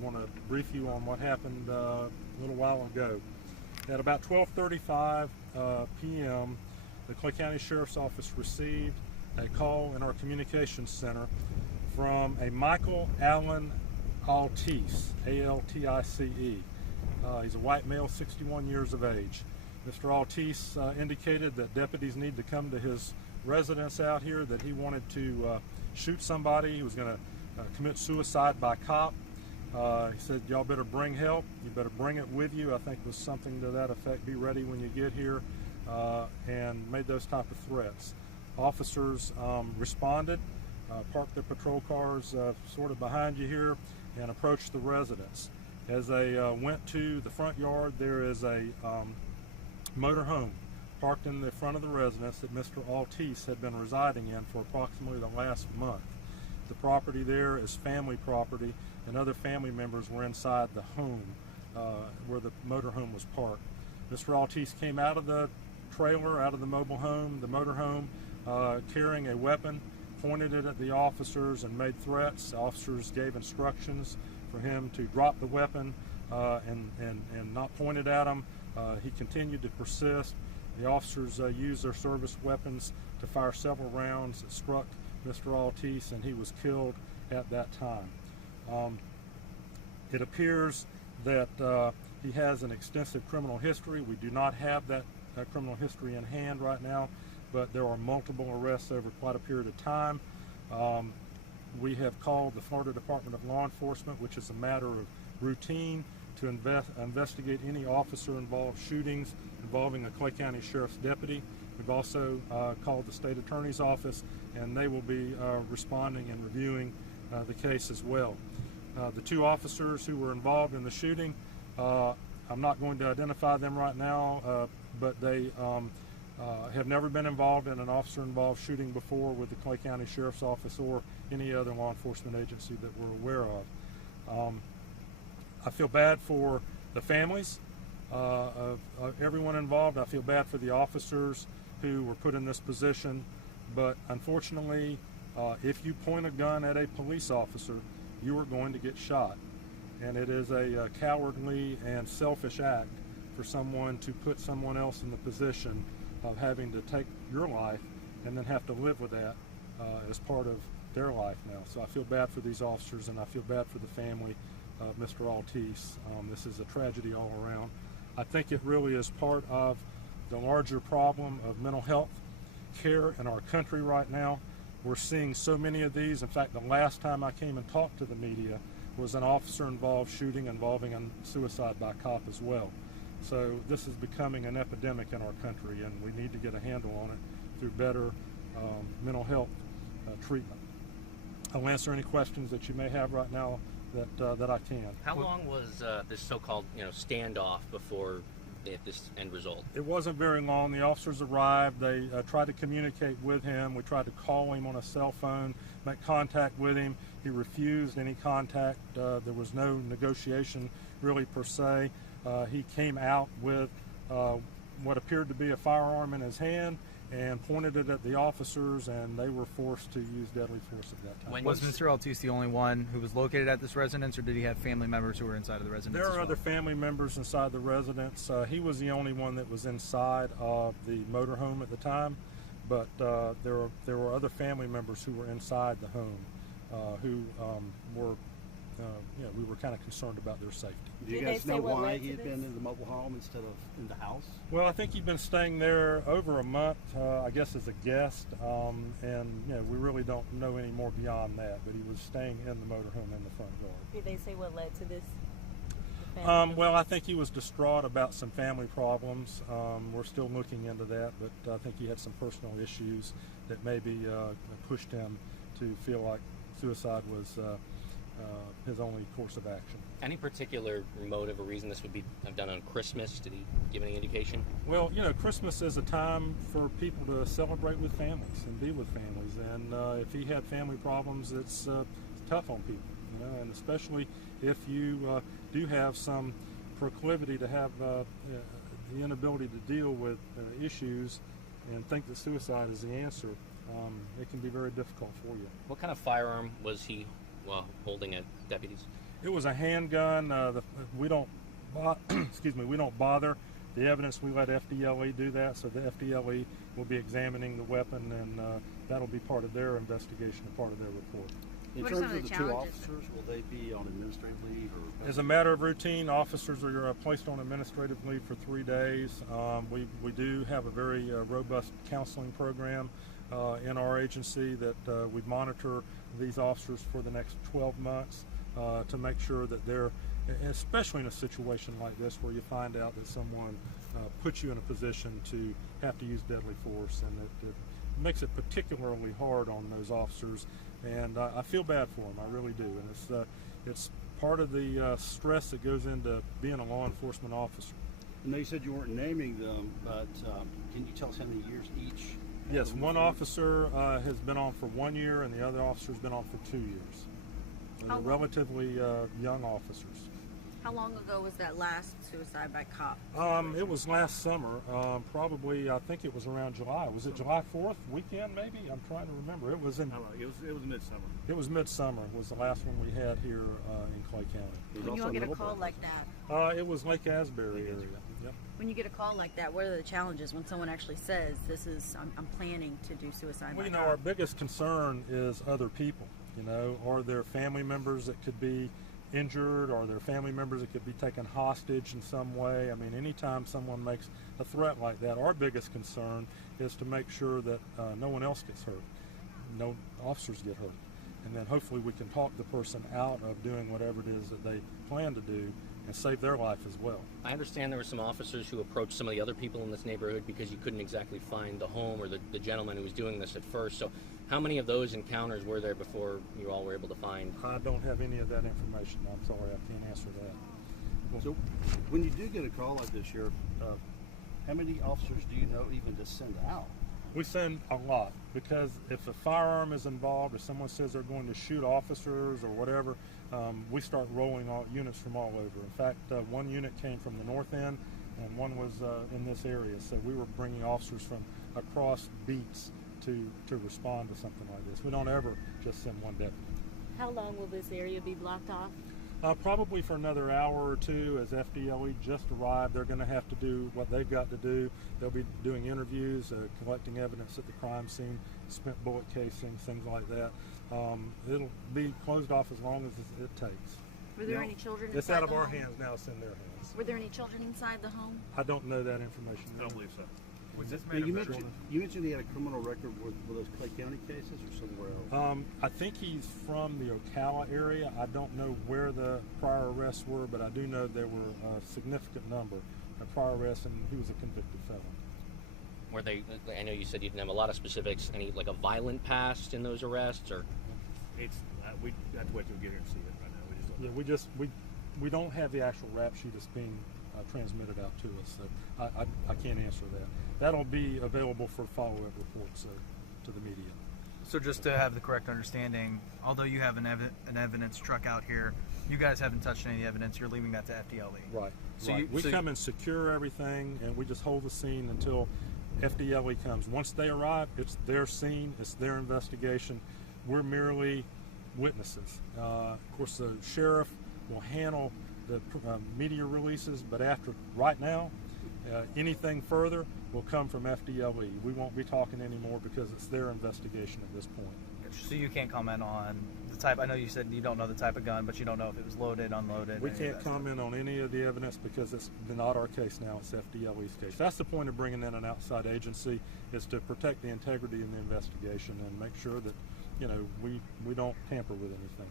want to brief you on what happened a little while ago. At about 12:35 p.m., the Clay County Sheriff's Office received a call in our communications center from a Michael Allen Altice, A-L-T-I-C-E. He's a white male, 61 years of age. Mr. Altice indicated that deputies need to come to his residence out here, that he wanted to shoot somebody. He was going to commit suicide by cop. He said, y'all better bring help. You better bring it with you. I think was something to that effect. Be ready when you get here, and made those type of threats. Officers responded, parked their patrol cars sort of behind you here, and approached the residence. As they went to the front yard, there is a motor home parked in the front of the residence that Mr. Altice had been residing in for approximately the last month. The property there is family property, and other family members were inside the home where the motor home was parked. Mr. Altice came out of the trailer, out of the mobile home, the motor home, carrying a weapon, pointed it at the officers and made threats. The officers gave instructions for him to drop the weapon and not point it at him. He continued to persist. The officers used their service weapons to fire several rounds that struck Mr. Altice, and he was killed at that time. It appears that he has an extensive criminal history. We do not have that criminal history in hand right now, but there are multiple arrests over quite a period of time. We have called the Florida Department of Law Enforcement, which is a matter of routine, to investigate any officer-involved shootings involving a Clay County Sheriff's deputy. We've also called the State Attorney's Office, and they will be responding and reviewing the case as well. The two officers who were involved in the shooting, I'm not going to identify them right now, but they have never been involved in an officer-involved shooting before with the Clay County Sheriff's Office or any other law enforcement agency that we're aware of. I feel bad for the families of everyone involved. I feel bad for the officers who were put in this position, but unfortunately, if you point a gun at a police officer, you are going to get shot. And it is a cowardly and selfish act for someone to put someone else in the position of having to take your life and then have to live with that as part of their life now. So I feel bad for these officers, and I feel bad for the family of Mr. Altice. This is a tragedy all around. I think it really is part of the larger problem of mental health care in our country right now. We're seeing so many of these. In fact, the last time I came and talked to the media was an officer-involved shooting involving a suicide by cop as well. So this is becoming an epidemic in our country, and we need to get a handle on it through better mental health treatment. I'll answer any questions that you may have right now that I can. How long was this so-called standoff before this end result? It wasn't very long. The officers arrived. They tried to communicate with him. We tried to call him on a cell phone, make contact with him. He refused any contact. There was no negotiation really per se. He came out with what appeared to be a firearm in his hand and pointed it at the officers, and they were forced to use deadly force at that time. Was Mr. Altice the only one who was located at this residence, or did he have family members who were inside of the residence? There are other family members inside the residence. He was the only one that was inside of the motorhome at the time, but there were other family members who were inside the home who were we were kind of concerned about their safety. Do you guys know why he had been in the mobile home instead of in the house? Well, I think he'd been staying there over a month, I guess as a guest, and we really don't know any more beyond that, but he was staying in the motorhome in the front yard. Did they say what led to this? Well, I think he was distraught about some family problems. We're still looking into that, but I think he had some personal issues that maybe pushed him to feel like suicide was his only course of action. Any particular motive or reason this would be done on Christmas? Did he give any indication? Well, Christmas is a time for people to celebrate with families and be with families, and if he had family problems, it's tough on people, and especially if you do have some proclivity to have the inability to deal with issues and think that suicide is the answer, it can be very difficult for you. What kind of firearm was he holding at deputies? It was a handgun. We don't, excuse me, we don't bother the evidence. We let FDLE do that. So the FDLE will be examining the weapon, and that'll be part of their investigation and part of their report. In What are some terms of of the the two challenges? officers, will they be on administrative leave or? As a matter of routine, officers are placed on administrative leave for 3 days. We do have a very robust counseling program in our agency that we monitor these officers for the next 12 months to make sure that they're, especially in a situation like this where you find out that someone puts you in a position to have to use deadly force, and it makes it particularly hard on those officers. And I feel bad for them, I really do. And it's part of the stress that goes into being a law enforcement officer. I know you said you weren't naming them, but can you tell us how many years each? Yes, one officer has been on for 1 year, and the other officer's been on for 2 years. So they're relatively young officers. How long ago was that last suicide by cop? It was last summer, probably. I think it was around July. Was it July 4th weekend? Maybe. I'm trying to remember. It was in. It was midsummer. It was midsummer. Was the last one we had here in Clay County. When you all get a call like that, It was Lake Asbury area. Yep. when you get a call like that, what are the challenges when someone actually says, "This is I'm planning to do suicide Well, by you know, cop"? our biggest concern is other people. You know, are there family members that could be injured, or their family members that could be taken hostage in some way? I mean, anytime someone makes a threat like that, our biggest concern is to make sure that no one else gets hurt, no officers get hurt, and then hopefully we can talk the person out of doing whatever it is that they plan to do and save their life as well. I understand there were some officers who approached some of the other people in this neighborhood because you couldn't exactly find the home or the gentleman who was doing this at first. So how many of those encounters were there before you all were able to find? I don't have any of that information. I'm sorry, I can't answer that. So when you do get a call like this, Sheriff, how many officers do you know even to send out? We send a lot, because if a firearm is involved, if someone says they're going to shoot officers or whatever, we start rolling units from all over. In fact, one unit came from the north end, and one was in this area. So we were bringing officers from across beats to respond to something like this. We don't ever just send one deputy. How long will this area be blocked off? Probably for another hour or two, as FDLE just arrived. They're going to have to do what they've got to do. They'll be doing interviews, collecting evidence at the crime scene, spent bullet casings, things like that. It'll be closed off as long as it takes. Were there any children? It's inside out of the our home? hands now. It's in their hands. Were there any children inside the home? I don't know that information. I don't believe so. Was this Now, man you a mentioned he had a criminal record with those Clay County cases or somewhere else? I think he's from the Ocala area. I don't know where the prior arrests were, but I do know there were a significant number of prior arrests, and he was a convicted felon. Were they? I know you said you didn't have a lot of specifics. Any like a violent past in those arrests, or? It's we have to wait till we get here and see it right now. Yeah, we don't have the actual rap sheet that's being transmitted out to us, so I can't answer that. That'll be available for follow-up reports to the media. So just to have the correct understanding, although you have an evidence truck out here, you guys haven't touched any evidence. You're leaving that to FDLE. Right. So right. We come and secure everything, and we just hold the scene until FDLE comes. Once they arrive, it's their scene, it's their investigation. We're merely witnesses. Of course, the sheriff will handle the media releases, but right now, anything further will come from FDLE. We won't be talking anymore because it's their investigation at this point. So you can't comment on the type. I know you said you don't know the type of gun, but you don't know if it was loaded, unloaded. We any of can't that stuff. comment on any of the evidence because it's not our case now. It's FDLE's case. That's the point of bringing in an outside agency, is to protect the integrity in the investigation and make sure that we don't tamper with anything.